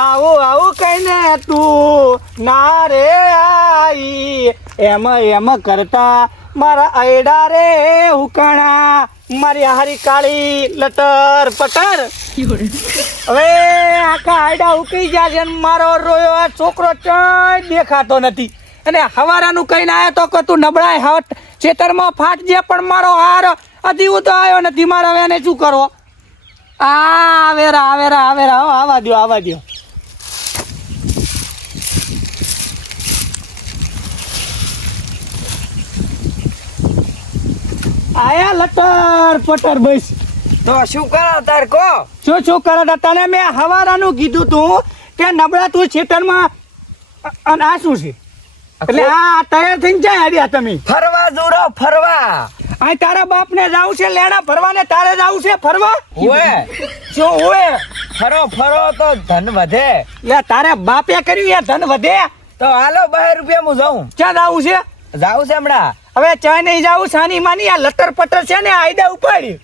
આવું આવું કહીને તું ના રે આઈ. એમ એમ કરતા મારા અયડા રે ઉકાણા. મારી હારી કાળી લટર પટર. હવે આખા આયડા ઉકી ગયા મારો રોયો આ છોકરો ચાય દેખાતો નથી. અને હવારાનું કહીને આવ્યો તો કે તું નબળાય હટ ખેતરમાં ફાટજે પણ મારો હાર હજી તો આવ્યો નથી. મારે હવે એને શું કરવો? આ આવેરા આવેરા આવેરા હો, આવા દ્યો આવા દ્યો. આયા લટર પટર બસ. તો શું કરા તાર કો? શું શું કરા? તને મેં હવારાનું કીધું તું કે નબળા તું ખેતરમાં અને આ શું છે? એટલે આ તૈયાર થઈને જાય આવ્યા તમે? ફરવા જોરો ફરવા. આ તારા બાપને જાવું છે લેણા ફરવા ને તારે જાવું છે ફરવા? ઓએ શું હોય ફરો ફરો તો ધન વધે. લે તારે બાપે કર્યું એ ધન વધે? તો હાલો બે રૂપિયા હું જાઉં. ક્યાં જાવું છે? જાવું છે હમણાં. હવે ચા નહીં જાવું સાની માની આ લતર પટર છે ને આયડા ઉપાડી.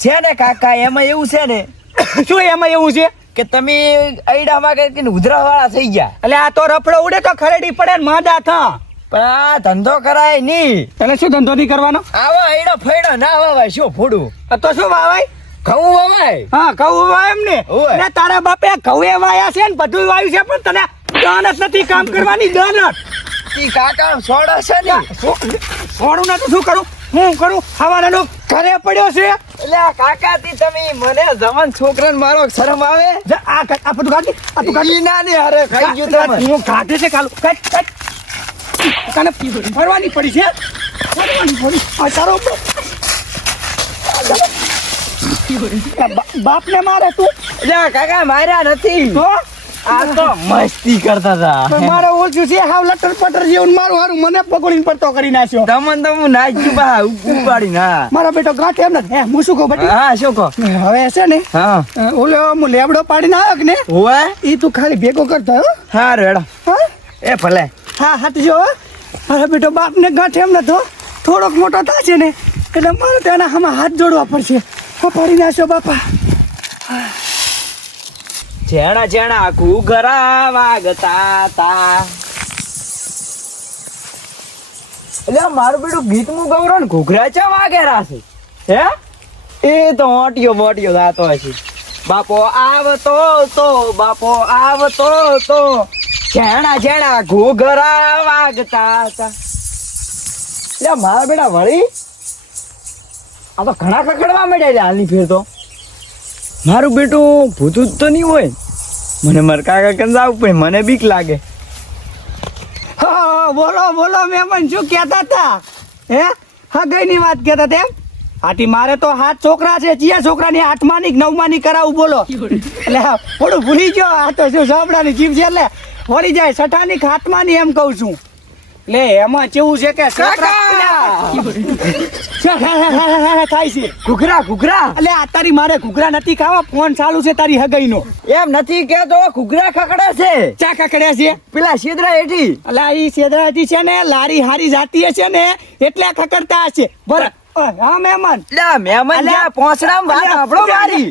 છે ને કાકા એમાં એવું છે ને શું એમાં એવું છે? કે તમે અઈડામાં કઈ ઉધરા વાળા થઈ ગયા. એટલે આ તો રફડો ઉડે તો ખરેડી પડે ને માદા થા. પણ આ ધંધો કરાય નહીં. એટલે શું ધંધો નહીં કરવાનો? આવો અઈડો ફેડો ના વાવાય શું ફોડું? આ તો શું વાવાય? ઘઉં વાવાય? હા ઘઉં વાય એમ. ને. તારા બાપે ઘઉં વાયા છે ને બધું વાયું છે પણ તને દાનત નથી કામ કરવાની દાનત ઈ કાકા સોડા છે ને? છોડું ને તો શું કરું? હું કરું? હવારેનો ઘરે પડ્યો છે. એટલે કાકા થી તમે મને જવાન છોકરાને મારો શરમ આવે? આ આ બધું કાઢી આ તું કાઢી. ના ને હારે ખાઈ ગયું તમે. હું કાઢે છે કાલું. કાઢ કાઢ. તને ફરવાની પડી છે. ફરવાની પડી. આ તારો બાપ ને મારે તું. કાકા માર્યા નથી. તો આ તો મસ્તી કરતા હતા. મારે ઓછું છે હાવ લટર પટર જેવું મારું હારું મને પકડીને પડતો કરી નાખ્યો. તમન તો હું નાખ્યું બા ઉપાડી ના. મારો બેટો ગાંઠ એમ નથી. હું શું કહું બટી? હા શું કહો? હવે છે ને હા. ઓલો હું લેબડો પાડીને આવ્યો કે ને હોય એ તું ખાલી ભેગો કરતો હો. હા રેડો હા? એ ભલે. હા હાથ જો હો. મારો બેટો બાપને ગાંઠ એમ નતો થોડોક મોટો થશે ને એટલે મારે તેના આમાં હાથ જોડવા પડશે. પાડી નાખ્યો બાપા. જેણા જેણા ઘૂઘરા વાગતા તા. એટલે મારું બેટું ગીત મુ ગૌરવ ને ઘૂઘરા ચા વાગેરા છે હે? એ તો મોટિયો મોટિયો દાતો હશે. બાપો આવતો તો, બાપો આવતો તો, જેણા જેણા ઘૂઘરા વાગતા તા. એટલે મારા બેટા વળી, આ તો ઘણા કકડવા મળ્યા છે હાલની ફેર તો. મારું બેટું ભૂતું તો નહીં હોય. મને મારા કાકા કંજાવું પણ મને બીક લાગે. બોલો બોલો મહેમાન શું કહેતા હતા? હે? હા ની વાત કહેતા તેમ આથી મારે તો હાથ છોકરા છે, ચિયા છોકરાની આઠમાની નવમાની કરાવું, બોલો. એટલે થોડું ભૂલી ગયો, આ તો શું સાંભળાની જીભ છે, એટલે વળી જાય છઠ્ઠાની આઠમાની એમ કહું છું. લે એમાં કેવું છે કે થાય છે. ઘૂઘરા ઘૂઘરા! એટલે આ તારી મારે ઘૂઘરા નથી ખાવા ફોન ચાલુ છે તારી હગાઈનો. એમ નથી કે તો ઘૂઘરા ખકડે છે. ચા ખકડે છે? પેલા શીદરા હેઠી. અલા શેદરા સેદરાજી છે ને લારી હારી જાતી છે ને એટલે ખકડતા હશે. બરાબર હા મહેમાન. લે મહેમાન જ્યાં પહોંચડા વાત આપણો મારી.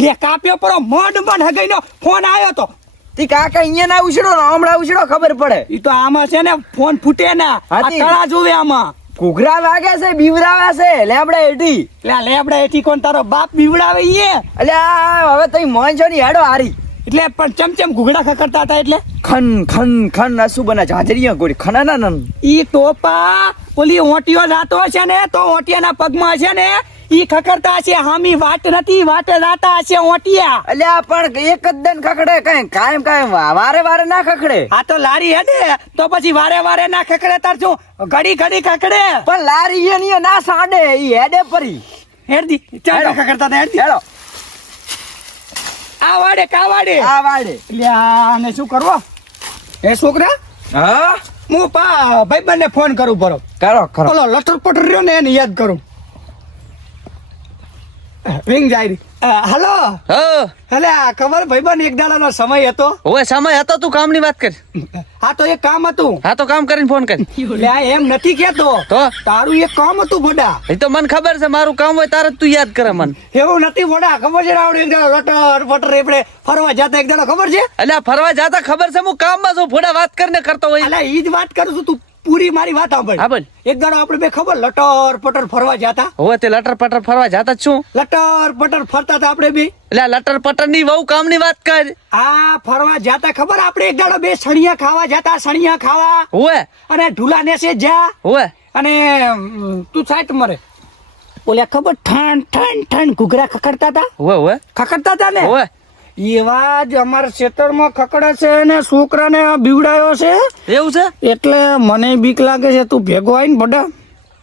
લે કાપ્યો પરો મોઢ હગઈ નો ફોન આવ્યો તો. તી કાકા અહીંયા ના ઉછળો ને હમણાં ઉછળો ખબર પડે. ઈ તો આમાં છે ને ફોન ફૂટે ના. આ તળા જોવે આમાં. ઘૂઘરા વાગે છે બીવરાવે છે લેબડા એટી એટલે આ લેબડા એટી કોણ તારો બાપ બીવડાવે ઈ એ? અલ્યા હવે તઈ મોન છો ની હેડો હારી. એટલે પણ ચમચમ ઘૂઘડા ખકડતા હતા એટલે? ખન ખન ખન અસુ બના જાજરીયા ગોરી ખના ના ઈ તોપા ઓલી ઓટીઓ રાતો છે ને તો ઓટિયાના પગમાં છે ને ઈ ખકડતા છે હામી વાટ નથી વાટે જાતા હશે ઓટિયા. અલ્યા પણ એક જ દન ખકડે કઈ? કાયમ કાયમ વારે વારે ના ખકડે આ તો લારી હેડે તો પછી વારે વારે ના ખકડે તાર શું? ઘડી ઘડી ખકડે પણ લારી એ ની ના સાડે ઈ હેડે પરી. ચાલ હેડો. ખકડતા હતા હેડદી હેડો. આ વાડે કા વાડે આ વાડે એટલે આને શું કરવો? એ છોકરા હા? હું પા ભાઈબંધને ફોન કરું બરો કરો કરો. ઓલો લટર પટર રહ્યો ને એને યાદ કરું. રિંગ જાય. હલો. હલે ખબર ભાઈબંધ એક દાડાનો સમય હતો. ઓય સમય હતો તું કામની વાત કર. હા તો એક કામ હતું. હા તો કામ કરીને ફોન કર. એમ નથી કેતો તો? તારું એક કામ હતું બોડા એ તો મને ખબર છે મારું કામ હોય તારે તું યાદ કરે મને. એવું નથી બોડા ખબર છે રાવડ એક દાડો લટર પટર એપડે ફરવા જતા એક દાડો ખબર છે? એટલે ફરવા જાતા ખબર છે હું કામમાં છું ફોડા વાત કરીને કરતો હોય. અલ્યા ઈ જ વાત કરું છું તું પૂરી મારી વાત સાંભળ. હા બોલ. એક દાડો આપણે બે ખબર લટર પટર ફરવા જતા. હવે તે લટર પટર ફરવા જતા છું. લટર પટર ફરતા હતા આપણે બે. એટલે લટર પટરની વહુ કામની વાત કર. આ ફરવા જતા ખબર આપણે એક દાડો બે સણિયા ખાવા જતા સણિયા ખાવા. હોવે. અને ઢુલા નેસે જા. હોવે. અને તું સાઈટ મરે. ઓલે ખબર ઠણ ઠણ ઠણ ઘૂઘરા ખખડતા હતા? હોવે હોવે. ખખડતા હતા ને? હોવે. એવા જ અમારા ખેતરમાં ખકડે છે અને છોકરાને બીવડાયો છે. એવું છે? એટલે મને બીક લાગે છે તું ભેગો આવીને બધા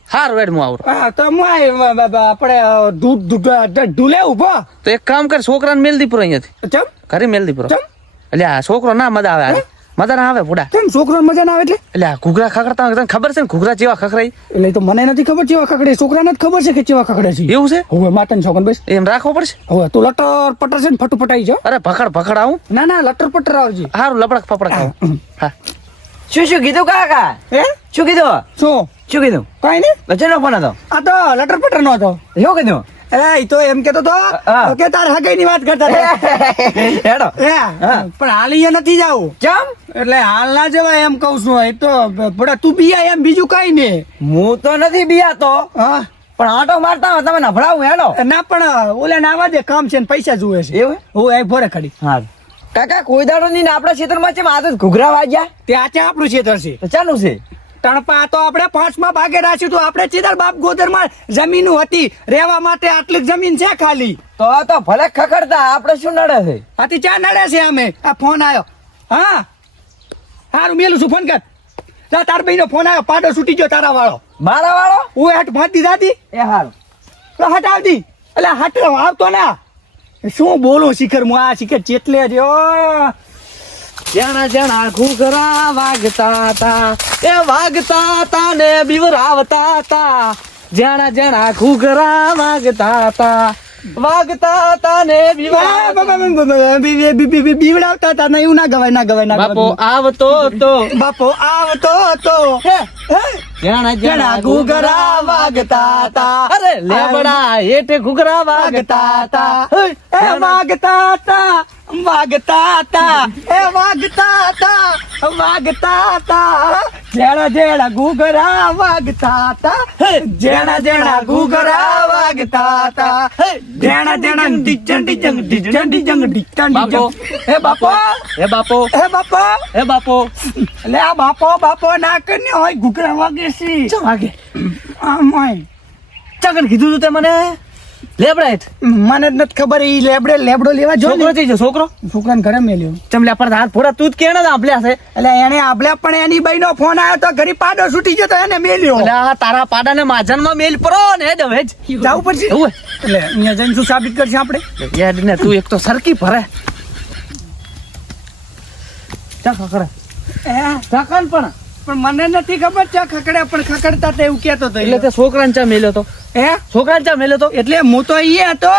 હાર વેડ હું આવું હા તો હું આપણે દૂધ દૂધ ઢૂલે ઊભો તો એક કામ કર છોકરાને મેલ દીપરો અહીંયાથી ચમ? ઘરે મેલ દીપરો ચમ? એટલે આ છોકરો ના મજા આવે. મજા ના આવે ફોડા કેમ છોકરાને મજા ના આવે એટલે? એટલે આ ઘૂઘરા ખખડતા હોય તને ખબર છે ને ઘૂઘરા જેવા ખખડાઈ એટલે તો મને નથી ખબર ચેવા ખખડે છોકરાને જ ખબર છે કે ચેવા ખખડે છે. એવું છે? હવે માતાને છોકરાને બસ. એમ રાખવો પડશે? હવે તું લટર પટર છે ને ફટુફટ પટાઈ જો. અરે ભખડ ભખડ આવું? ના ના લટર પટર આવજે. હારું લપડક ફપડક આવું. હા. શું શું કીધું કાકા? હે? શું કીધું? શું? શું કીધું? કઈ નહીં. વચ્ચેનો ફોન હતો. આ તો લટર પટર નો હતો. શું કીધું? એ તો એમ કેતો તો કે તાર હગાઈ ની વાત કરતા હેડો. પણ હાલ અહીંયા નથી જાવું. ચમ એટલે હાલ ના જવાય એમ કઉ છું એ તો બડા તું બીયા એમ બીજું કઈ ને હું તો નથી બિયાતો હા. પણ આટો મારતા તમે નભડાવું હેડો. ના પણ ઓલે નાવા દે કામ છે ને પૈસા જુએ છે. એવું હું? એ ભરે ખડી. હા. કાકા કોઈ દાડો નહીં ને આપણા ક્ષેત્રમાં છે આદત ઘુઘરા વાગ્યા? ત્યાં છે આપણું ક્ષેત્ર છે. ચાલુ છે? તણપા તો આપણે પાંચમા ભાગે રાખ્યું હતું. આપણે ચીદર બાપ ગોદરમાં જમીન હતી. રહેવા માટે આટલી જમીન છે ખાલી. તો આ તો ભલે ખખડતા આપણે શું નડે છે? આથી ચા નડે છે અમે? આ ફોન આવ્યો હા? હારું મેલું છું ફોન કર. જા તાર ભાઈ નો ફોન આવ્યો પાડો છૂટી ગયો તારા વાળો. મારા વાળો? હું હેઠ ફાંતી દાદી એ હારું. તો હટ આવતી. એટલે હટ આવતો ના. શું બોલું શિખર હું આ શિખર ચેતલે રહ્યો જણા જણા ઘૂઘરા વાગતા હતા એ વાગતા હતા ને બીવરાવતા હતા જણા જણા ઘૂઘરા વાગતા હતા વાગતા હતા ને બીવડાવતા હતા ના એવું ના ગવાય ના ગવાય ના બાપો આવતો તો. બાપો આવતો તો. હે હે? જણા જણા જણા ઘૂઘરા વાગતા હતા અરે લેબડા હેઠે ઘૂઘરા વાગતા હતા એ વાગતા હતા વાગતા હતા એ વાગતા હતા વાગતા હતા જેણા જેણા ઘૂઘરા વાગતા હતા જેણા જેણા ઘૂઘરા વાગતા હતા જેણા જેણા ડીચન ડીચન ડીચન ડીચન ડીચન બાપો. હે બાપો. હે બાપો. હે બાપો. હે બાપો. લે આ બાપો બાપો ના કરીને હોય ઘૂઘરા વાગે છે. વાગે? આમ હોય. ચગન કીધું તું તે મને? લેબડા મને જ નથી ખબર ઈ લેબડે લેબડો લેવા જો છોકરો થઈ છોકરો? છોકરાને ઘરે મેલ્યો. ચમલ્યા પર હાથ ફોડા તું જ કેણે આંભલ્યા છે એટલે એને આબલ્યા પણ એની બાઈ નો ફોન આવ્યો તો ઘરી પાડો છૂટી ગયો તો એને મેલ્યો. એટલે આ તારા પાડાને માજનમાં મેલ પરો ને દવે જ. જવું પડશે એટલે અહીંયા જઈને શું સાબિત કરશે આપણે? યાર ને તું એક તો સરકી ભરે. ચા ખકડે ચાકન પણ. પણ મને નથી ખબર ચા ખકડે પણ ખકડતા તે એવું કેતો તો એટલે તે છોકરાને ચા મેલ્યો તો? હે? છોકરાને ચા મેલ્યો તો? એટલે હું તો અહીંયા હતો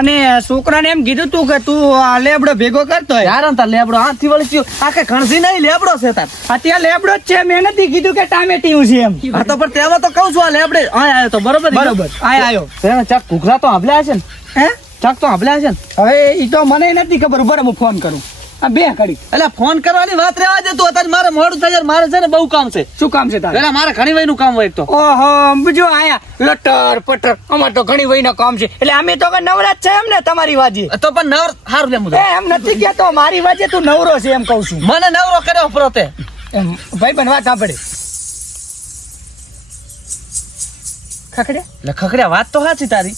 અને છોકરાને એમ કીધું તું કે તું આ લેબડો ભેગો કરતો હોય. યાર તાર લેબડો હાથથી વળી થયો આ કે કણસી નહીં લેબડો છે તાર. અત્યારે લેબડો જ છે મેં નથી કીધું કે ટામેટી છે એમ. હા તો પણ તેવા તો કહું છું આ લેબડે હા આવ્યો તો બરોબર બરોબર. આ આવ્યો. તેને ચાક ઘૂઘરા તો આંભલ્યા છે ને? હે? ચાક તો આંભલ્યા છે ને? હવે એ તો મને નથી ખબર બરાબર હું ફોન કરું. બે ઘડી. એટલે ફોન કરવાની વાત રહેવા દે તું અત્યારે મારે મોડું થાય મારે છે ને બહુ કામ છે. શું કામ છે તારે? એટલે મારે ઘણી વયનું કામ હોય તો. ઓહો બીજું આયા. લટર પટર. અમાર તો ઘણી વયના કામ છે. એટલે અમે તો નવરાત છે એમ ને તમારી વાજી. તો પણ નવર હારું લે એમ નથી કેતો મારી વાજે તું નવરો છે એમ કહું છું. મને નવરો કર્યો પ્રોતે ભાઈ પણ વાત સાંભળે. ખખડે એટલે ખખડ્યા વાત તો સાચી તારી.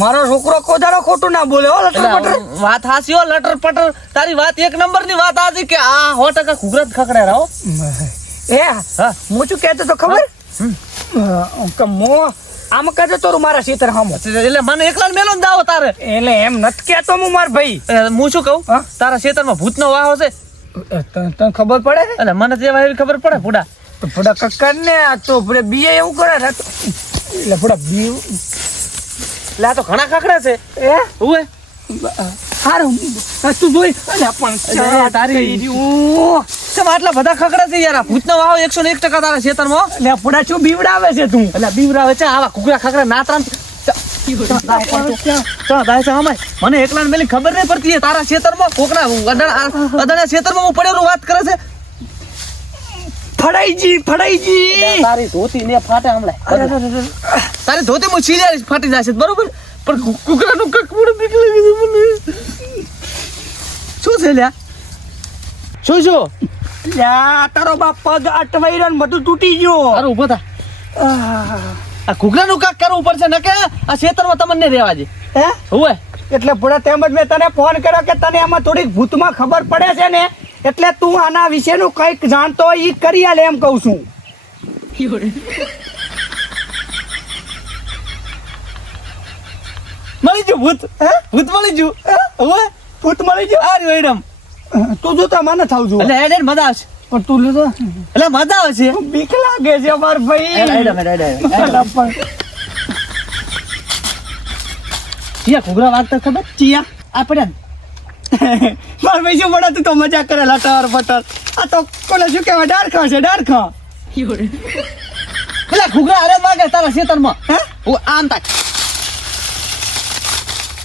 મારો છોકરો કોદારો ખોટું ના બોલે હો વાત હાસી હો લટર પટર. તારી વાત એક નંબરની વાત આજી કે આ સો ટકા ખુગરત ખખડ્યા રહો. એ હા. હું શું કહેતો તો ખબર? મો આમ કહેતો તો મારા સીતર હામો. એટલે મને એકલા મેલો ને દાવો તારે. એટલે એમ નથી કહેતો હું માર ભાઈ. હું શું કહું? હા? તારા ખેતરમાં ભૂતનો વાહો છે? તને ખબર પડે? અને એટલે મને તેવા એવી ખબર પડે પૂડા થોડા કક્કર ને તો આપણે બીએ એવું કરે એટલે થોડા બી એટલે તો ઘણા ખાખરા છે. એ? હુએ હારું. તું જોઈ. અલ્યા પણ તારી- કરી રહ્યું. કેમ આટલા બધા ખાખરા છે યાર? ભૂતનો વાવ એકસો ને એક ટકા તારા ખેતરમાં અલ્યા પુડા શું બીવડાવે છે તું? એટલે બીવડાવે છે આવા કુકરા ખાખરા નાતરામ મને એકલા મેલી ખબર નહીં પડતી તારા ખેતરમાં. કોકના અદાણા ખેતરમાં હું પડેલું વાત કરે છે. ફડાઈજી ફડાઈજી તારી ધોતી ને ફાટે હમણાં. તારી ધોતે હું છીલી ફાટી જશે બરોબર? પણ કુકરાનું કકમુડ લાગે છે મને. શું છે લ્યા? શું શું લ્યા તારો બાપ પગ અટવાઈ રહ્યો ને બધું તૂટી ગયો. અરે ઊભો થા. આ કુકરાનું કાક કરવું પડશે ને કે આ ખેતરમાં તમને રહેવા દે. હે? હોય એટલે પુડા તેમ જ મેં તને ફોન કર્યો કે તને આમાં થોડીક ભૂતમાં ખબર પડે છે ને એટલે તું આના વિશેનું કંઈક જાણતો હોય એ કરી આલે એમ કહું છું. મળી ગયું ભૂત હે? ભૂત મળી ગયું. હવે? ભૂત મળી ગયો? આ રયો એડમ. તું જોતા મને થાવ છું એટલે એડે મજા આવશે. પણ તું લેતો એટલે મજા આવશે. બીક લાગે છે અમાર ભાઈ. એડમ એડમ ચિયા ઘૂઘરા વાગતા ખબર? ચિયા. આ પડ્યા ને. માર ભાઈ શું પડે તું? તો મજા કરે લટર ફટર. આ તો કોને શું કહેવાય? ડારખા છે ડારખા. પેલા ઘૂઘરા હારે માગે તારા ખેતરમાં હે? હું આમ તાક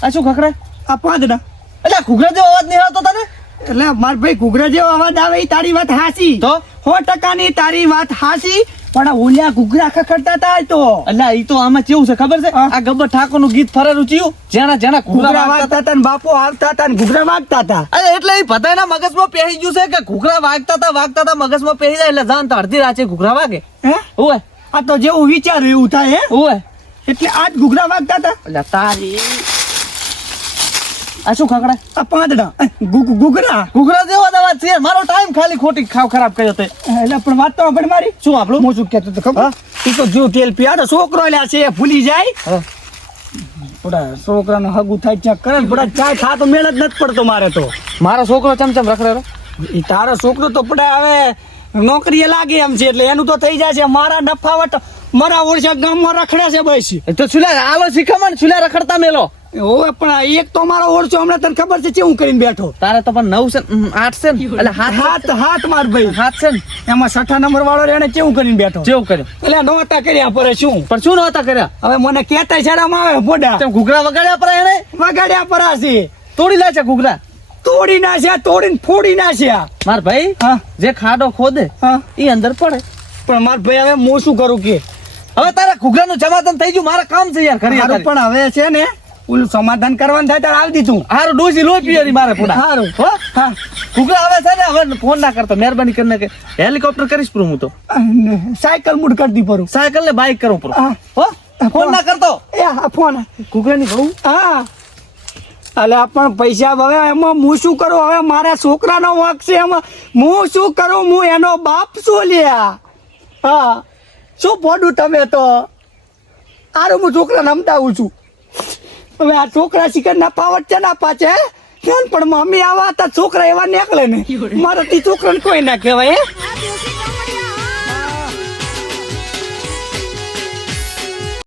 આ શું ખખડે? આ પાંદડા એટલે ઘૂઘરા જેવો અવાજ નહીં આવતો તને? એટલે માર ભાઈ ઘૂઘરા જેવો અવાજ આવે એ તારી વાત હાસી. તો? સો ટકાની તારી વાત હાસી પણ આ ઓલ્યા ઘૂઘરા ખખડતા હતા તો. એટલે એ તો આમાં કેવું છે ખબર છે? આ ગબ્બર ઠાકોરનું ગીત ફરે રૂચ્યું જેના જેના ઘૂઘરા વાગતા હતા. ને બાપુ આવતા હતા ને ઘૂઘરા વાગતા હતા અરે એટલે એ બધાના મગજમાં પહેરી ગયું છે કે ઘૂઘરા વાગતા હતા વાગતા હતા મગજમાં પહેરી જાય એટલે જાણ તો અડધી રાતે ઘૂઘરા વાગે. હે? ઓય આ તો જેવું વિચાર્યું એવું થાય હે? ઓય એટલે આજ ઘૂઘરા વાગતા હતા એટલે તારી આ શું ખકડે? આ પાંદડા. અ, ઘૂ- જેવા જેવો છે. મારો ટાઈમ ખાલી ખોટી ખાવ ખરાબ કર્યો તે. એટલે પણ વાત તો આપણે મારી. શું આપણું? હું શું કહેતો હતો ખબર? ઈ તો જો તેલ પીયા છોકરો લ્યા છે ભૂલી જાય. થોડા છોકરાનું હગું થાય ત્યાં કરે થોડા ચાય ખા તો મેળ જ નથી પડતો મારે તો. મારો છોકરો ચમચમ રખડેલો એ તારો છોકરો તો પડે હવે નોકરીએ લાગે એમ છે એટલે એનું તો થઈ જાય છે. મારા નફાવટ મારા ઓળશા ગામમાં રખડે છે બસ. તો છુલા આલો શીખમણ છુલા રખડતા મેલો. ઓવે પણ એક તો મારો ઓળશો હમણાં તને ખબર છે કેવું કરીને બેઠો? તારે તો પણ નવ છે આઠ છે એટલે હાથ હાથ હાથ માર ભાઈ. હાથ છે એમાં છઠ્ઠા નંબર વાળો એને કેવું કરીને બેઠો? જેવું કર્યો? એટલે નોતા કર્યા પર શું? પણ શું નોતા કર્યા? હવે મને કેતા શરમ આવે પોડા તેમ ઘૂઘરા વગાડ્યા પર એને? વગાડ્યા પર છે. તોડી લે છે ઘૂઘરા. તોડી નાખ્યા તોડીને ફોડી નાખ્યા માર ભાઈ હા. જે ખાડો ખોદે હા. એ અંદર પડે. પણ માર ભાઈ હવે હું શું કરું કે? હવે તારા ઘૂઘરાનું જમાતન થઈ ગયું મારા કામ છે યાર હારું પણ હવે છે ને ઓલું સમાધાન કરવાનું થાય ત્યારે આવી દીધું. હારું ડોસી લોહી પીવાની મારે પૂરા હારું. હો? હા. ઘૂઘરા હવે છે ને હવે ફોન ના કરતો મહેરબાની કરીને કે હેલિકોપ્ટર કરીશ પૂરું હું તો. સાયકલ મૂડ કરતી પરું. સાયકલ ને બાઇક કરું પૂરું હા? ફોન ના કરતો? એ ફોન ઘૂઘરાની બહુ? હા. અલે પણ પૈસા હવે એમાં હું શું કરું? હવે મારા છોકરાનો વાંક છે એમાં. હું શું કરું? હું એનો બાપ શું લ્યા હા. શું પોડું તમે તો? આરું હું છોકરાને અમદાવું છું. હવે આ છોકરા શિકર ના પાવટ છે ના પાછે પણ મમ્મી આવા હતા છોકરા એવા નીકળે ને મારાથી છોકરાને કોઈ ના કહેવાય હે?